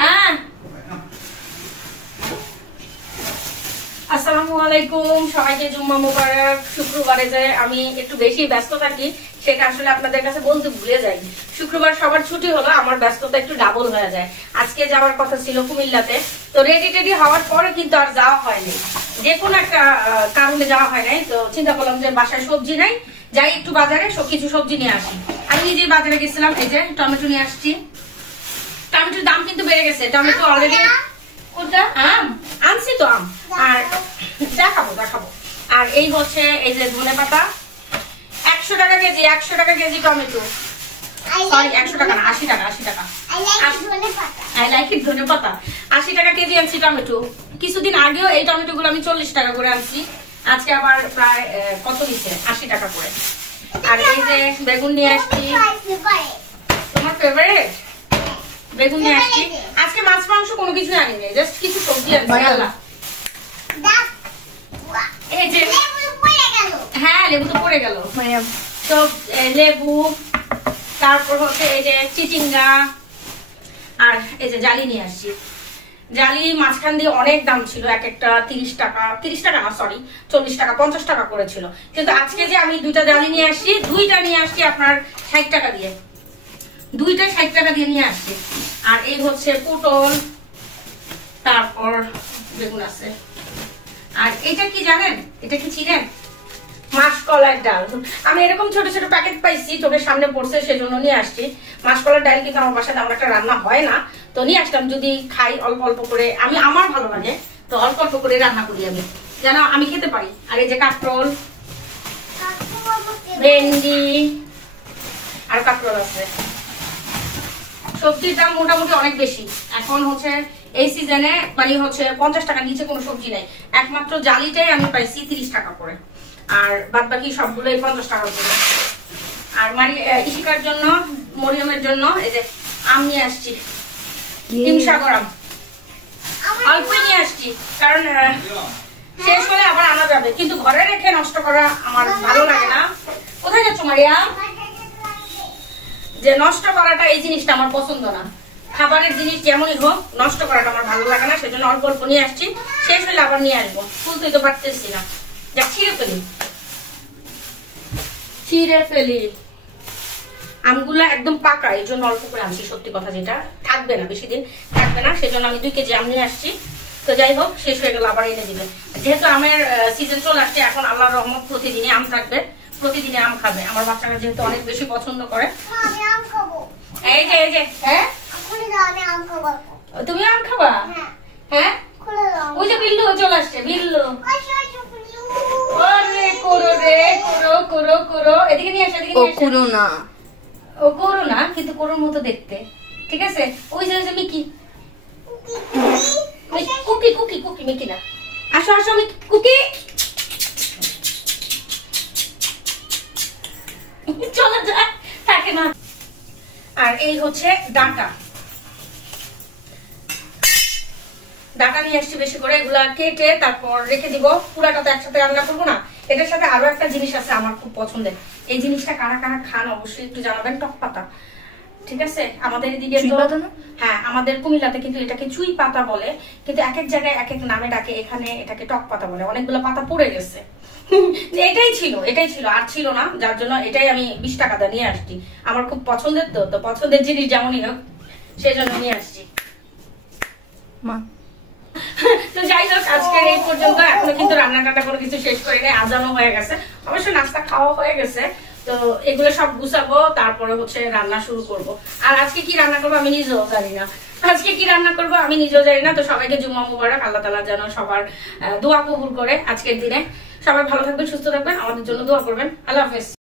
হ্যাঁ, আসসালামু আলাইকুম, সবাইকে জুম্মা মুবারক। শুক্রবারে যে আমি একটু বেশি ব্যস্ত থাকি সেটা আসলে আপনাদের কাছে বলতে ভুলে যাই। শুক্রবার সবার ছুটি হলো, আমার ব্যস্ততা একটু ডাবল হয়ে যায়। আজকে যাওয়ার কথা ছিল কুমিল্লাতে, তো রেডি হওয়ার পরে কিন্তু আর যাওয়া হয়নি, যে কোনো একটা কারণে যাওয়া হয় নাই। তো চিন্তা করলাম যে বাসায় সবজি নাই, যাই একটু বাজারে কিছু সবজি নিয়ে আসি। আমি নিজে বাজারে গেছিলাম, এই যে টমেটো নিয়ে আসছি। টমেটোর দাম কিন্তু বেড়ে গেছে, টমেটো অলরেডি আম আনছি তো আম, আর দেখাবো। আর এই হচ্ছে এই যে ধনেপাতা 100 টাকা কেজি, 100 টাকা কেজি টমেটো। সরি 100 টাকা না, 80 টাকা। আই লাইক ইট ধনেপাতা 80 টাকা কেজি আনছি টমেটো। কিছুদিন আগেও এই টমেটো গুলো আমি 40 টাকা করে আনছি, আজকে আবার প্রায় কত দিচ্ছে 80 টাকা করে। আর এই যে বেগুন নিয়ে আসছি, তোমার ফেভারিট বেগুন নিয়ে আসছি। আজকে মাছ মাংস কোনো কিছু আনিনি, জাস্ট কিছু সবজি আনছি। এই যে হ্যাঁ, লেবু তো পড়ে গেল। তো লেবু, তারপর হচ্ছে এই যে চিচিঙ্গা, আর এই যে জালি নিয়ে আসছি। জালি মাঝখান দিয়ে অনেক দাম ছিল, এক একটা 30 টাকা না, সরি 40 টাকা 50 টাকা করেছিল। কিন্তু আজকে যে আমি দুইটা জালি নিয়ে আসছি, দুইটা নিয়ে আসছি আপনার 60 টাকা দিয়ে, দুইটা 60 টাকা দিয়ে নিয়ে আসছি। আর এই হচ্ছে পটল, তারপর বেগুন আছে। আর এটা কি জানেন, এটা কি চিনেন? মাসকলার ডাল। আমি এরকম ছোট ছোট প্যাকেট পাইছি, চোখের সামনে পড়ছে সেজন্য নিয়ে আসছি। মাসকলার ডাল কিন্তু আমার বাসায় তেমন একটা রান্না হয় না, তো নিয়ে আসলাম যদি খাই অল্প অল্প করে। আমার ভালো লাগে, তো অল্প অল্প করে রান্না করি আমি, যেন আমি খেতে পারি। আর এই যে কাঁকরোল, ভেন্ডি আর কাঁকরোল আছে। সবজির দাম মোটামুটি অনেক বেশি এখন হচ্ছে এই সিজনে, মানে হচ্ছে 50 টাকা নিচে কোনো সবজি নেই। একমাত্র জালিটাই আমি পাইছি 30 টাকা করে, আর বাদ বাকি সবগুলোই 50 টাকা করে। আর ইশিকার জন্য, মরিয়মের জন্য এই যে আম নিয়ে আসছি, হিমসাগর আম অল্পই নিয়ে আসছি, কারণ শেষ হলে আবার আনা যাবে, কিন্তু ঘরে রেখে নষ্ট করা আমার ভালো লাগে না। কোথায় যাচ্ছ মারিয়া? যে নষ্ট করাটা, এই জিনিসটা আমার পছন্দ না। খাবারের জিনিস যেমনই হোক, নষ্ট করাটা আমার ভালো লাগে না, সেজন্য অল্প অল্প নিয়ে আসছি। শেষ হলে আবার নিয়ে আসবো, তুলতে তো পারতেছি না, যা ছিঁড়ে ফেলি। আমগুলো একদম পাকা, এই জন্য অল্প করে আনছি। সত্যি কথা, যেটা থাকবে না, বেশি দিন থাকবে না, সেজন্য আমি 2 কেজি আম নিয়ে আসছি। তো যাই হোক, শেষ হয়ে গেল আবার এনে দিবে। যেহেতু আমের সিজন চলে আসছে, এখন আল্লাহর রহমত প্রতিদিনই আম থাকবে, প্রতিদিনে আম খাবে। আমার বাচ্চারা যেহেতু অনেক বেশি পছন্দ করে। এই যে হ্যাঁ, তুমি আম খাবা? হ্যাঁ, ওই যে বিল্লু চলে আসছে, বিল্লু। এদিকে নিয়ে আসো, ও করো না, কিন্তু করোর মতো দেখতে, ঠিক আছে? ওই যে মিকি, কুকি মিকি না। আসো কুকি, চলে যায়, থাকে না। আর এই হচ্ছে ডাটা নিয়ে আসছি বেশি করে। এগুলা কেটে তারপর রেখে দিব, পুরাটা তো একসাথে রান্না করবো না। এটার সাথে আরো একটা জিনিস আছে আমার খুব পছন্দের, এই জিনিসটা কারা কারা খান অবশ্যই একটু জানাবেন। টক পাতা, ঠিক আছে? আমাদের এদিকে তো, হ্যাঁ আমাদের কুমিল্লাতে কিন্তু এটাকে চুই পাতা বলে, কিন্তু এক এক জায়গায় এক এক নামে ডাকে। এখানে এটাকে টক পাতা বলে। অনেকগুলো পাতা পড়ে গেছে, এটাই ছিল, আর ছিল না, যার জন্য এটাই আমি 20 টাকা দিয়ে নিয়ে আসছি। আমার খুব পছন্দের, তো পছন্দের জিনিস যেমনই হোক, সেই জন্য নিয়ে আসছি। তো যাই হোক, আজকের এই পর্যন্ত। এখনো কিন্তু রান্না কোনো কিছু শেষ করে নেই, আজানও হয়ে গেছে, অবশ্য নাস্তা খাওয়া হয়ে গেছে। তো এগুলো সব গুছাবো, তারপরে হচ্ছে রান্না শুরু করব। আর আজকে কি রান্না করবো আমি নিজেও জানি না, তো সবাইকে জুম্মা মুবারক। আল্লাহ তাআলা যেন সবার দোয়া কবুল করে আজকের দিনে। সবাই ভালো থাকবেন, সুস্থ থাকবেন, আমাদের জন্য দোয়া করবেন। আল্লাহ হাফেজ।